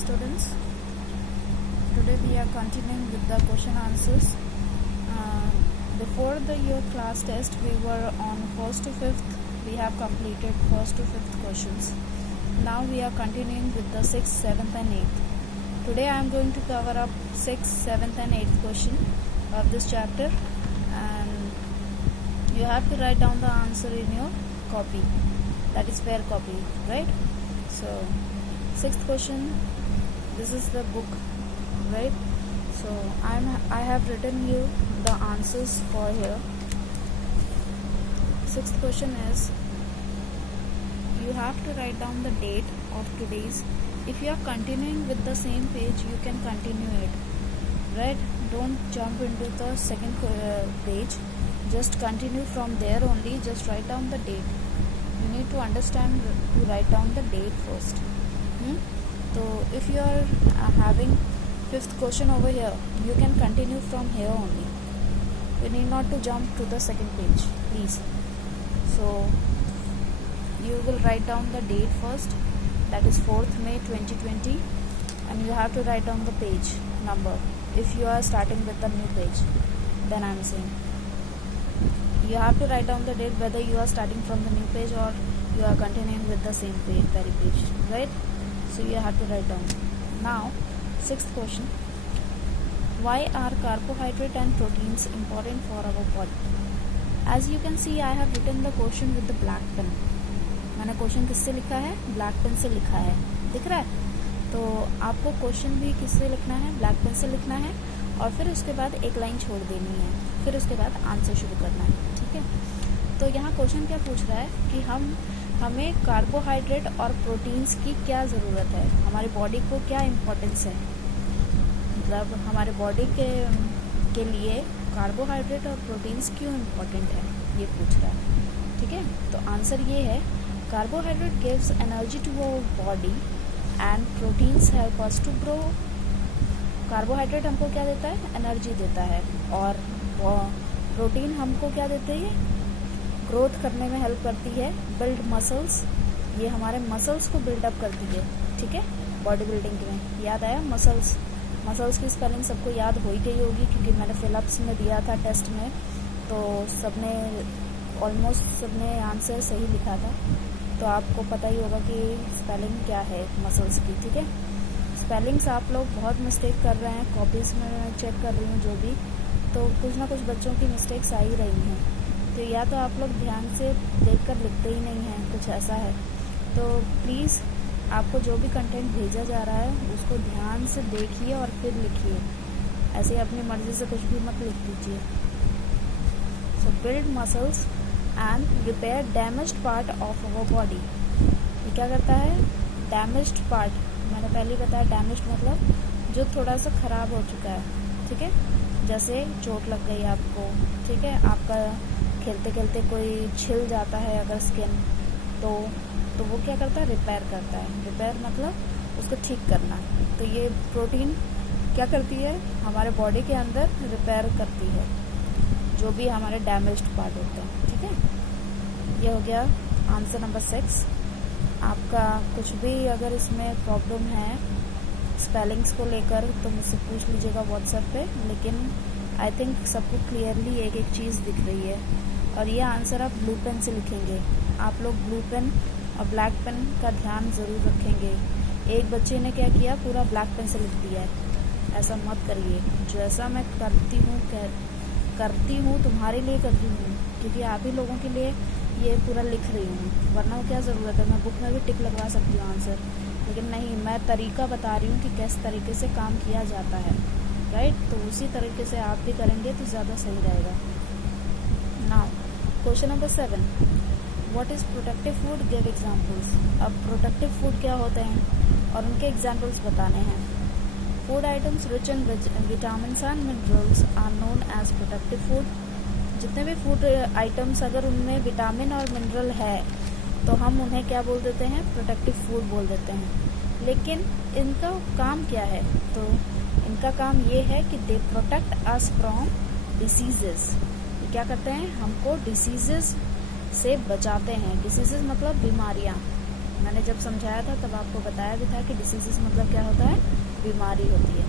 students. Today we are continuing with the question answers. Before your class test we were on 1st to 5th. We have completed 1st to 5th questions. Now we are continuing with the 6th, 7th and 8th. Today I am going to cover up 6th, 7th and 8th question of this chapter, and you have to write down the answer in your copy, that is fair copy, right? So 6th question, this is the book, right? So I have written you the answers for here. 6th question is, you have to write down the date of today's. If you are continuing with the same page, you can continue it, right? Don't jump into the second page, just continue from there only. Just write down the date. You need to understand to write down the date first. So if you are having 5th question over here, you can continue from here only. You need not to jump to the second page, please. So you will write down the date first, that is 4th May 2020, and you have to write down the page number. If you are starting with the new page, then I am saying you have to write down the date, whether you are starting from the new page or you are continuing with the same page, very page, right? So you have to write down. Now 6th question, why are carbohydrate and proteins important for our body? As you can see, I have written the question with the black pen. मैंने question किससे लिखा है? Black pen से लिखा है, दिख रहा है? तो आपको क्वेश्चन भी किससे लिखना है? ब्लैक पेन से लिखना है, और फिर उसके बाद एक लाइन छोड़ देनी है, फिर उसके बाद आंसर शुरू करना है, ठीक है? तो यहाँ क्वेश्चन क्या पूछ रहा है कि हमें कार्बोहाइड्रेट और प्रोटीन्स की क्या ज़रूरत है, हमारी बॉडी को क्या इम्पोर्टेंस है, मतलब हमारे बॉडी के लिए कार्बोहाइड्रेट और प्रोटीन्स क्यों इम्पोर्टेंट है, ये पूछ रहा है, ठीक है? तो आंसर ये है, carbohydrate gives energy to our body and proteins help us to grow. Carbohydrate हमको क्या देता है? एनर्जी देता है, और प्रोटीन हमको क्या देते हैं? ग्रोथ करने में हेल्प करती है. बिल्ड मसल्स, ये हमारे मसल्स को बिल्डअप करती है, ठीक है? बॉडी बिल्डिंग में याद आया? मसल्स की स्पेलिंग सबको याद हो ही गई होगी, क्योंकि मैंने फिलअप्स में दिया था टेस्ट में, तो ऑलमोस्ट सबने आंसर सही लिखा था. तो आपको पता ही होगा कि स्पेलिंग क्या है मसल्स की, ठीक है? स्पेलिंग्स आप लोग बहुत मिस्टेक कर रहे हैं, कॉपीज़ में मैं चेक कर रही हूँ जो भी, तो कुछ ना कुछ बच्चों की मिस्टेक्स आ ही रही हैं. तो या तो आप लोग ध्यान से देखकर लिखते ही नहीं हैं, कुछ ऐसा है. तो प्लीज़ आपको जो भी कंटेंट भेजा जा रहा है उसको ध्यान से देखिए और फिर लिखिए, ऐसे अपनी मर्ज़ी से कुछ भी मत लिख दीजिए. सो build muscles and repair damaged part of our body. ये क्या करता है? डैमेज्ड पार्ट, मैंने पहले ही बताया, डैमेज्ड मतलब जो थोड़ा सा ख़राब हो चुका है, ठीक है? जैसे चोट लग गई आपको, ठीक है? आपका खेलते खेलते कोई छिल जाता है अगर स्किन, तो वो क्या करता है? रिपेयर करता है. रिपेयर मतलब उसको ठीक करना. तो ये प्रोटीन क्या करती है? हमारे बॉडी के अंदर रिपेयर करती है जो भी हमारे डैमेज्ड पार्ट होते हैं, ठीक है? ये हो गया आंसर नंबर 6. आपका कुछ भी अगर इसमें प्रॉब्लम है स्पेलिंग्स को लेकर तो मुझसे पूछ लीजिएगा व्हाट्सएप पे, लेकिन आई थिंक सबको क्लियरली एक एक चीज़ दिख रही है. और ये आंसर आप ब्लू पेन से लिखेंगे. आप लोग ब्लू पेन और ब्लैक पेन का ध्यान ज़रूर रखेंगे. एक बच्चे ने क्या किया, पूरा ब्लैक पेन से लिख दिया है. ऐसा मत करिए. जैसा मैं करती हूँ तुम्हारे लिए कर रही हूँ, क्योंकि आप ही लोगों के लिए ये पूरा लिख रही हूँ, वरना क्या ज़रूरत है? मैं बुक में भी टिक लगवा सकती हूँ आंसर, लेकिन नहीं, मैं तरीका बता रही हूँ कि किस तरीके से काम किया जाता है, राइट? तो उसी तरीके से आप भी करेंगे तो ज़्यादा सही रहेगा. Now question number 7, what is protective food? Give examples. अब प्रोटेक्टिव फूड क्या होते हैं और उनके एग्जाम्पल्स बताने हैं. Food items rich in vitamins and minerals are known as protective food. जितने भी फूड आइटम्स अगर उनमें विटामिन और मिनरल है तो हम उन्हें क्या बोल देते हैं? प्रोटेक्टिव फूड बोल देते हैं. लेकिन इनका काम क्या है? तो इनका काम ये है कि they protect us from diseases. ये क्या करते हैं? हमको डिसीजेस से बचाते हैं. डिसीजेस मतलब बीमारियाँ, मैंने जब समझाया था तब आपको बताया भी था कि डिसीजेस मतलब क्या होता है, बीमारी होती है,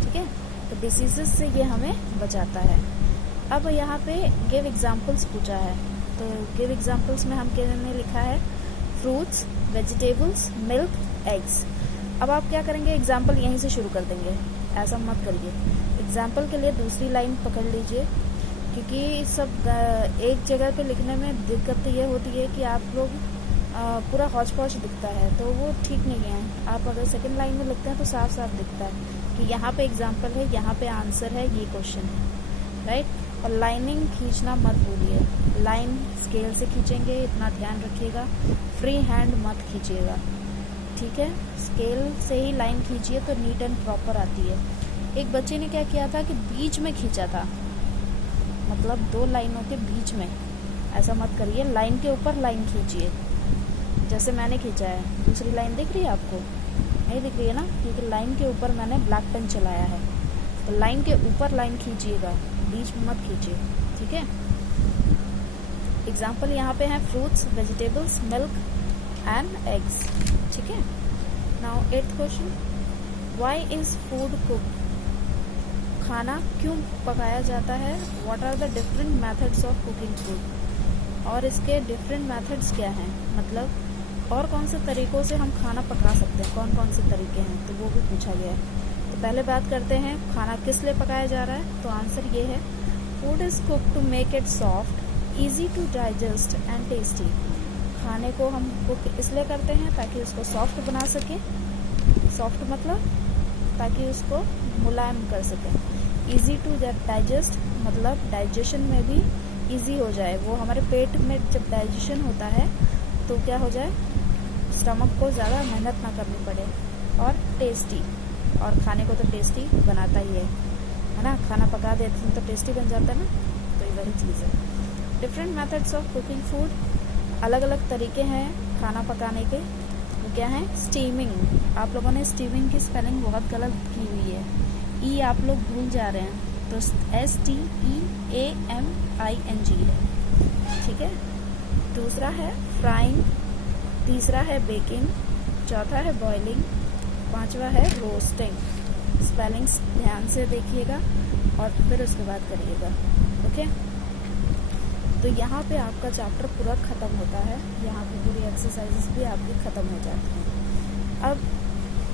ठीक है। तो डिसीजेस से ये हमें बचाता है। अब यहाँ पे गिव एग्जांपल्स पूछा है, तो गिव एग्जांपल्स में हमने लिखा है फ्रूट्स, वेजिटेबल्स, मिल्क, एग्स। अब आप क्या करेंगे, एग्जाम्पल यहीं से शुरू कर देंगे, ऐसा मत करिए। एग्जाम्पल के लिए दूसरी लाइन पकड़ लीजिए, क्योंकि सब एक जगह पे लिखने में दिक्कत ये होती है कि आप लोग पूरा हौच पौच दिखता है, तो वो ठीक नहीं है। आप अगर सेकंड लाइन में लिखते हैं तो साफ साफ दिखता है कि यहाँ पे एग्जाम्पल है, यहाँ पे आंसर है, ये क्वेश्चन है, राइट। और लाइनिंग खींचना मत भूलिए, लाइन स्केल से खींचेंगे, इतना ध्यान रखिएगा, फ्री हैंड मत खींचिएगा, ठीक है। स्केल से ही लाइन खींचिए तो नीट एंड प्रॉपर आती है। एक बच्चे ने क्या किया था कि बीच में खींचा था, मतलब दो लाइनों के बीच में, ऐसा मत करिए। लाइन के ऊपर लाइन खींचिए, जैसे मैंने खींचा है। दूसरी लाइन दिख रही है आपको? नहीं दिख रही है ना, क्योंकि लाइन के ऊपर मैंने ब्लैक पेन चलाया है। तो लाइन के ऊपर लाइन खींचिएगा, बीच में मत खींचिए, ठीक है। एग्जाम्पल यहाँ पे है fruits, vegetables, milk and eggs, ठीक है। Now 8th question, why is food cooked? खाना क्यों पकाया जाता है? What are the different methods of cooking food? और इसके डिफरेंट मेथड्स क्या हैं, मतलब और कौन से तरीकों से हम खाना पका सकते हैं, कौन कौन से तरीके हैं, तो वो भी पूछा गया है। तो पहले बात करते हैं खाना किस लिए पकाया जा रहा है। तो आंसर ये है, food is cook to make it soft, easy to digest and tasty. खाने को हम कुक इसलिए करते हैं ताकि उसको सॉफ्ट बना सकें, सॉफ्ट मतलब ताकि उसको मुलायम कर सकें। इजी टू डाइजेस्ट मतलब डाइजेशन में भी इजी हो जाए, वो हमारे पेट में जब डाइजेशन होता है तो क्या हो जाए, स्टमक को ज़्यादा मेहनत ना करनी पड़े। और टेस्टी, और खाने को तो टेस्टी बनाता ही है ना, खाना पका देते हैं तो टेस्टी बन जाता है ना, तो ये वही चीज़ है। Different methods of cooking food, अलग अलग तरीके हैं खाना पकाने के। वो क्या है, स्टीमिंग। आप लोगों ने स्टीमिंग की स्पेलिंग बहुत गलत की हुई है, ई आप लोग भूल जा रहे हैं, तो STEAMING है, ठीक है। दूसरा है फ्राइंग, तीसरा है बेकिंग, चौथा है बॉइलिंग, पांचवा है रोस्टिंग। स्पेलिंग्स ध्यान से देखिएगा और फिर उसके बाद करिएगा, ओके। तो यहाँ पे आपका चैप्टर पूरा ख़त्म होता है, यहाँ पे पूरी एक्सरसाइजेस भी आपकी ख़त्म हो जाती हैं। अब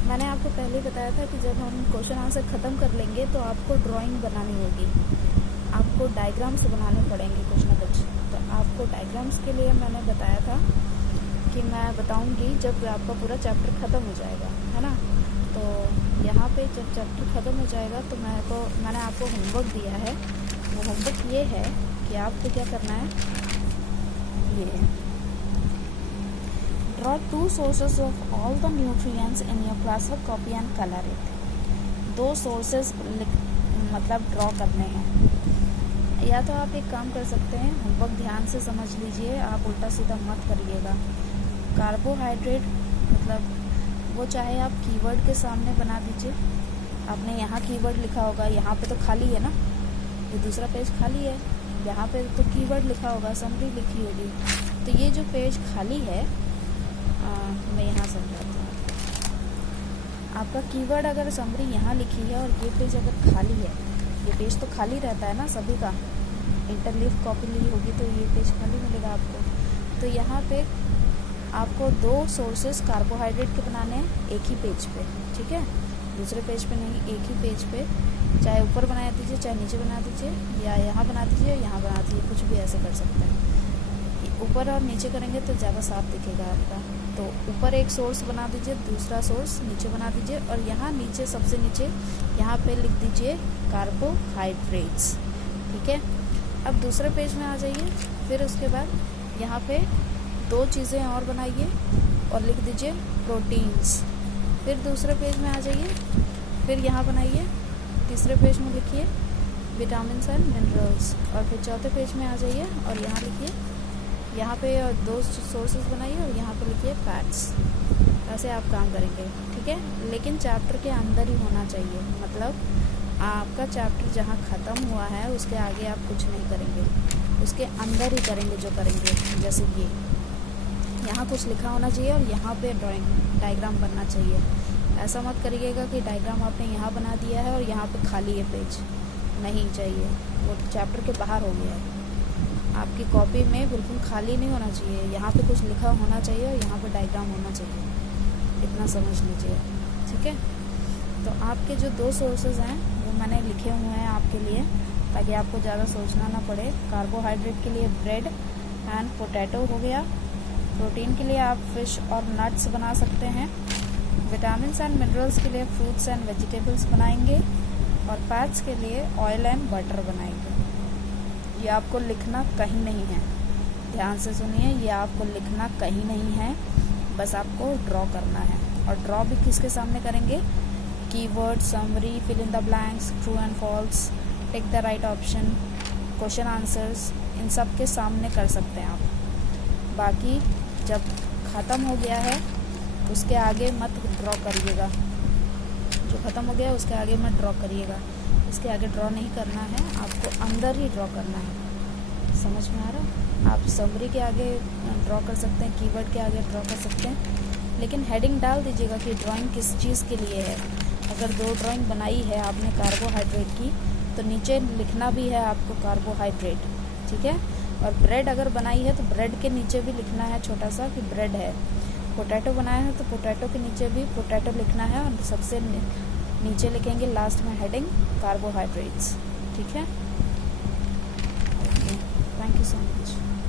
मैंने आपको पहले बताया था कि जब हम क्वेश्चन आंसर ख़त्म कर लेंगे तो आपको ड्राइंग बनानी होगी, आपको डायग्राम्स बनाने पड़ेंगे कुछ ना कुछ। तो आपको डायग्राम्स के लिए मैंने बताया था कि मैं बताऊंगी जब आपका पूरा चैप्टर ख़त्म हो जाएगा, है ना। तो यहाँ पे जब चैप्टर ख़त्म हो जाएगा तो मैंने आपको होमवर्क दिया है। वो होमवर्क ये है कि आपको क्या करना है, ये draw 2 sources of all the nutrients in your classwork copy and colour it. 2 sources मतलब ड्रॉ करने हैं। या तो आप एक काम कर सकते हैं, होमवर्क ध्यान से समझ लीजिए, आप उल्टा सीधा मत करिएगा। कार्बोहाइड्रेट मतलब वो चाहे आप कीवर्ड के सामने बना दीजिए। आपने यहाँ कीवर्ड लिखा होगा, यहाँ पे तो खाली है ना, ये दूसरा पेज खाली है, यहाँ पे तो कीवर्ड लिखा होगा, समरी लिखी होगी। तो ये जो पेज खाली है, मैं यहाँ समझाती हूँ। आपका कीवर्ड अगर समरी यहाँ लिखी है और ये पेज अगर खाली है, ये पेज तो खाली रहता है ना सभी का, इंटरलीफ कॉपी ली होगी तो ये पेज खाली मिलेगा आपको। तो यहाँ पे आपको 2 सोर्सेस कार्बोहाइड्रेट के बनाने हैं एक ही पेज पे, ठीक है, दूसरे पेज पे नहीं, एक ही पेज पे। चाहे ऊपर बना दीजिए, चाहे नीचे बना दीजिए, या यहाँ बना दीजिए, यहाँ बना दीजिए, कुछ भी ऐसे कर सकते हैं। ऊपर और नीचे करेंगे तो ज़्यादा साफ दिखेगा आपका। तो ऊपर एक सोर्स बना दीजिए, दूसरा सोर्स नीचे बना दीजिए, और यहाँ नीचे सबसे नीचे यहाँ पे लिख दीजिए कार्बोहाइड्रेट्स, ठीक है। अब दूसरे पेज में आ जाइए, फिर उसके बाद यहाँ पे 2 चीज़ें और बनाइए और लिख दीजिए प्रोटीन्स। फिर दूसरे पेज में आ जाइए, फिर यहाँ बनाइए, तीसरे पेज में लिखिए विटामिन एंड मिनरल्स, और फिर चौथे पेज में आ जाइए और यहाँ लिखिए, यहाँ पे 2 सोर्सेज बनाइए और यहाँ पे लिखिए फैट्स। ऐसे आप काम करेंगे, ठीक है। लेकिन चैप्टर के अंदर ही होना चाहिए, मतलब आपका चैप्टर जहाँ ख़त्म हुआ है उसके आगे आप कुछ नहीं करेंगे, उसके अंदर ही करेंगे जो करेंगे, जैसे ये यहाँ कुछ लिखा होना चाहिए और यहाँ पे डायग्राम बनना चाहिए। ऐसा मत करिएगा कि डायग्राम आपने यहाँ बना दिया है और यहाँ पे खाली है पेज, नहीं चाहिए, वो चैप्टर के बाहर हो गया है। आपकी कॉपी में बिल्कुल खाली नहीं होना चाहिए, यहाँ पे कुछ लिखा होना चाहिए और यहाँ पे डायग्राम होना चाहिए, इतना समझ लीजिए, ठीक है। तो आपके जो 2 सोर्सेज हैं वो मैंने लिखे हुए हैं आपके लिए, ताकि आपको ज़्यादा सोचना ना पड़े। कार्बोहाइड्रेट के लिए ब्रेड एंड पोटैटो हो गया, प्रोटीन के लिए आप फिश और नट्स बना सकते हैं, विटामिन्स एंड मिनरल्स के लिए फ्रूट्स एंड वेजिटेबल्स बनाएंगे, और फैट्स के लिए ऑयल एंड बटर बनाएंगे। ये आपको लिखना कहीं नहीं है, ध्यान से सुनिए, ये आपको लिखना कहीं नहीं है, बस आपको ड्रॉ करना है। और ड्रॉ भी किसके सामने करेंगे? Keyword, summary, fill in the blanks, true and false, take the right option, question answers, इन सब के सामने कर सकते हैं आप। बाकी जब ख़त्म हो गया है उसके आगे मत ड्रॉ करिएगा, जो ख़त्म हो गया है उसके आगे मत ड्रॉ करिएगा, इसके आगे ड्रॉ नहीं करना है, आपको अंदर ही ड्रॉ करना है। समझ में आ रहा? आप समरी के आगे ड्रॉ कर सकते हैं, कीवर्ड के आगे ड्रॉ कर सकते हैं, लेकिन हेडिंग डाल दीजिएगा कि ड्राइंग किस चीज़ के लिए है। अगर 2 ड्राइंग बनाई है आपने कार्बोहाइड्रेट की, तो नीचे लिखना भी है आपको कार्बोहाइड्रेट, ठीक है। और ब्रेड अगर बनाई है तो ब्रेड के नीचे भी लिखना है छोटा सा कि ब्रेड है। पोटैटो बनाया है तो पोटैटो के नीचे भी पोटैटो लिखना है, और सबसे नीचे लिखेंगे लास्ट में हेडिंग कार्बोहाइड्रेट्स, ठीक है। Okay, thank you so much.